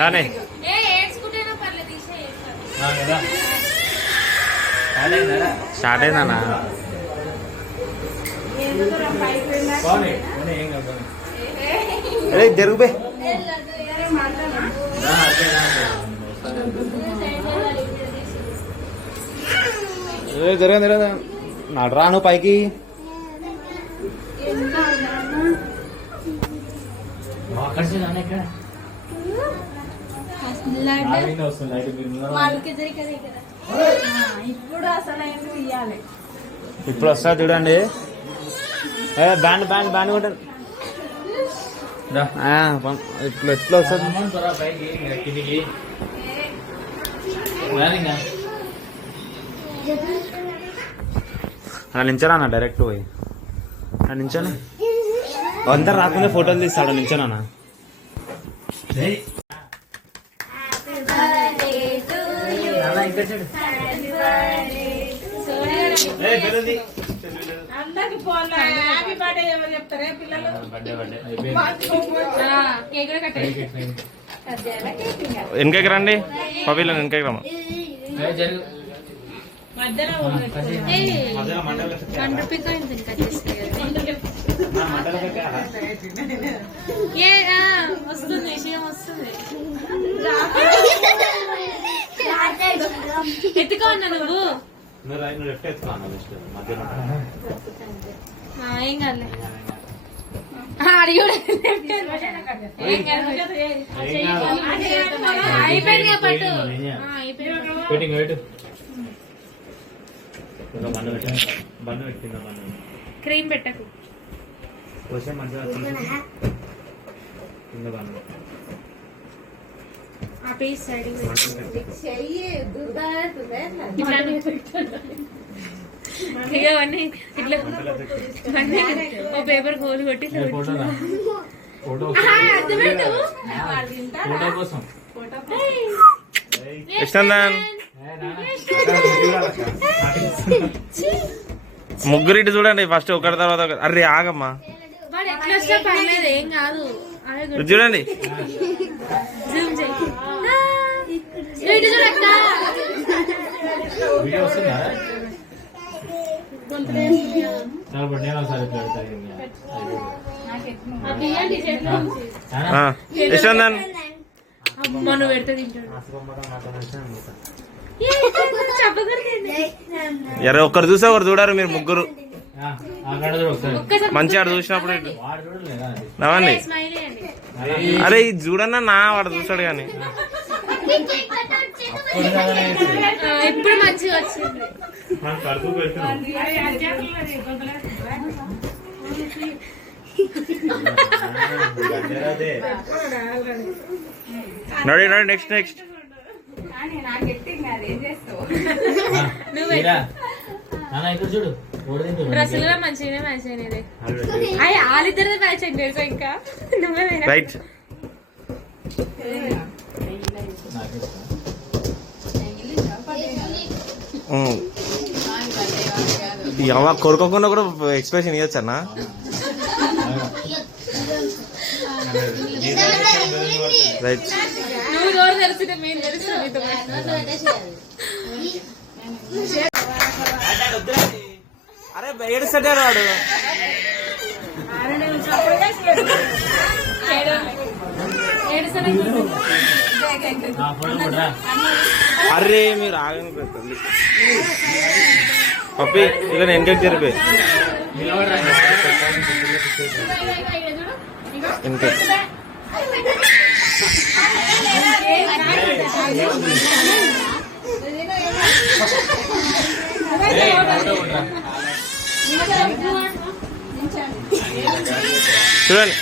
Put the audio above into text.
రానే స్టార్ట్ అయిందన్నా. జరుగుబే జరగదు నడరాను పైకి. ఇప్పుడు వస్తా చూడండి. బ్యాండ్ బ్యాండ్ బ్యాండ్ కొట్టండి. ఇప్పుడు ఎట్లా వస్తుంది నించానా డైరెక్ట్ పోయి నించాను. అందరు రాకుండా ఫోటోలు తీస్తాడు. నించానా వెనకకి రండి. పబ్బీలో వెనకకి రమ్మ. వస్తుంది విషయం వస్తుంది. ఎత్తుకో అన్నా నువ్వు. ఏం కాదు అయిపోయింది పట్టు. క్రీమ్ పెట్టకు. ఆ పీస్ సైడ్ ఇట్లా ఓ పేపర్ కోలు కొట్టి ముగ్గురు ఇటు చూడండి. ఫస్ట్ ఒకటి తర్వాత ఒకటి. అరే ఆగమ్మా పర్లేదు ఏం కాదు. చూడండి. మనం పెడితే ఎర్ర ఒక్కరు చూసా ఒకరు చూడారు. మీరు ముగ్గురు మంచిగా ఆడు చూసినప్పుడు నవ్వండి. అరే ఇది చూడన్నా నా వాడు చూసాడు కానీ ఇప్పుడు మంచిగా వచ్చింది. నడి నడి నెక్స్ట్ నెక్స్ట్ చూడు. డ్రెస్సులు కూడా మంచిగానే మ్యాచ్ అయినది. వాళ్ళిద్దరిది మ్యాచ్ అయింది తెలుసా. ఇంకా నువ్వే రైట్. కొడుకోకుండా కూడా ఎక్స్ప్రెషన్ ఇవ్వచ్చన్నా. రైట్. నువ్వు ఎవరు తెలుసు మేము తెలుసు. అరే ఏడుస్తాడు వాడు. అరే మీరు ఆగని పెట్టండి పప్పి. ఇక నేను ఎంకేక్ జరిపే ఎంకేక్. చూడండి